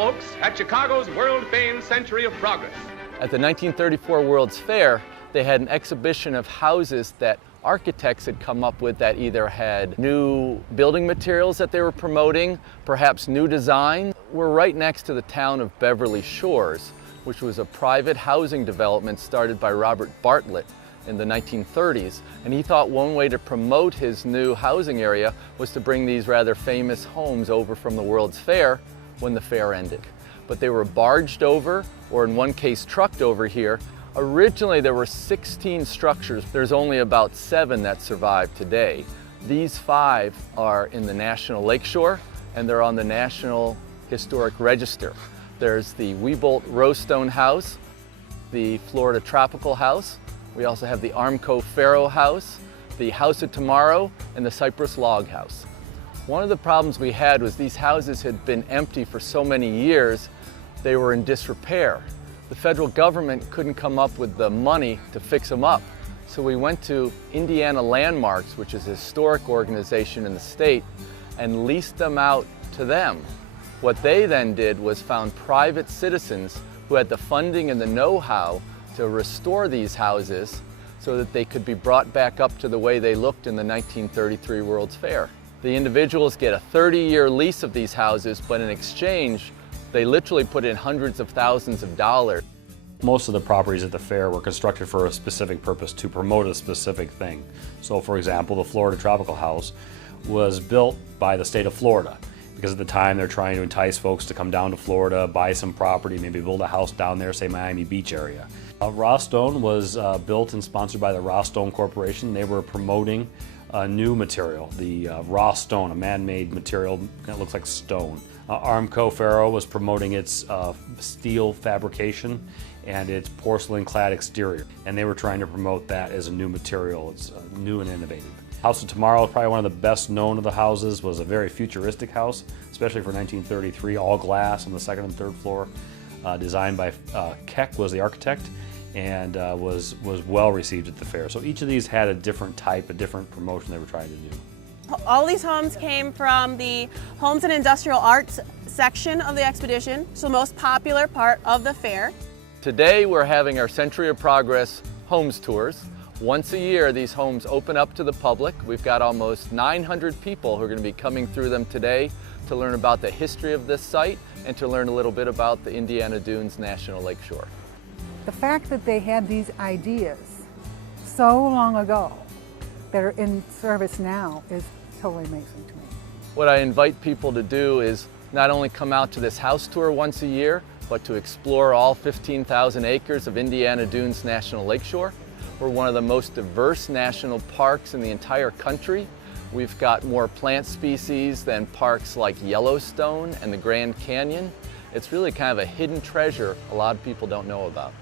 folks, at Chicago's world-famed Century of Progress. At the 1934 World's Fair, they had an exhibition of houses that architects had come up with that either had new building materials that they were promoting, perhaps new design. We're right next to the town of Beverly Shores, which was a private housing development started by Robert Bartlett in the 1930s. And he thought one way to promote his new housing area was to bring these rather famous homes over from the World's Fair when the fair ended. But they were barged over, or in one case trucked over here. Originally there were 16 structures. There's only about 7 that survive today. These 5 are in the National Lakeshore and they're on the National Historic Register. There's the Weebolt Rowstone House, the Florida Tropical House. We also have the Armco Faro House, the House of Tomorrow, and the Cypress Log House. One of the problems we had was these houses had been empty for so many years, they were in disrepair. The federal government couldn't come up with the money to fix them up. So we went to Indiana Landmarks, which is a historic organization in the state, and leased them out to them. What they then did was found private citizens who had the funding and the know-how to restore these houses so that they could be brought back up to the way they looked in the 1933 World's Fair. The individuals get a 30-year lease of these houses, but in exchange, they literally put in hundreds of thousands of dollars. Most of the properties at the fair were constructed for a specific purpose, to promote a specific thing. So for example, the Florida Tropical House was built by the state of Florida because at the time they're trying to entice folks to come down to Florida, buy some property, maybe build a house down there, say Miami Beach area. Raw Stone was built and sponsored by the Raw Stone Corporation. They were promoting a new material, the raw stone, a man-made material that looks like stone. Armco Faro was promoting its steel fabrication and its porcelain-clad exterior, and they were trying to promote that as a new material. It's new and innovative. House of Tomorrow, probably one of the best known of the houses, was a very futuristic house, especially for 1933, all glass on the 2nd and 3rd floor, designed by Keck was the architect, and was well received at the fair. So each of these had a different type, a different promotion they were trying to do. All these homes came from the Homes and Industrial Arts section of the expedition, so the most popular part of the fair. Today we're having our Century of Progress homes tours. Once a year these homes open up to the public. We've got almost 900 people who are going to be coming through them today to learn about the history of this site and to learn a little bit about the Indiana Dunes National Lakeshore. The fact that they had these ideas so long ago that are in service now is totally amazing to me. What I invite people to do is not only come out to this house tour once a year, but to explore all 15,000 acres of Indiana Dunes National Lakeshore. We're one of the most diverse national parks in the entire country. We've got more plant species than parks like Yellowstone and the Grand Canyon. It's really kind of a hidden treasure a lot of people don't know about.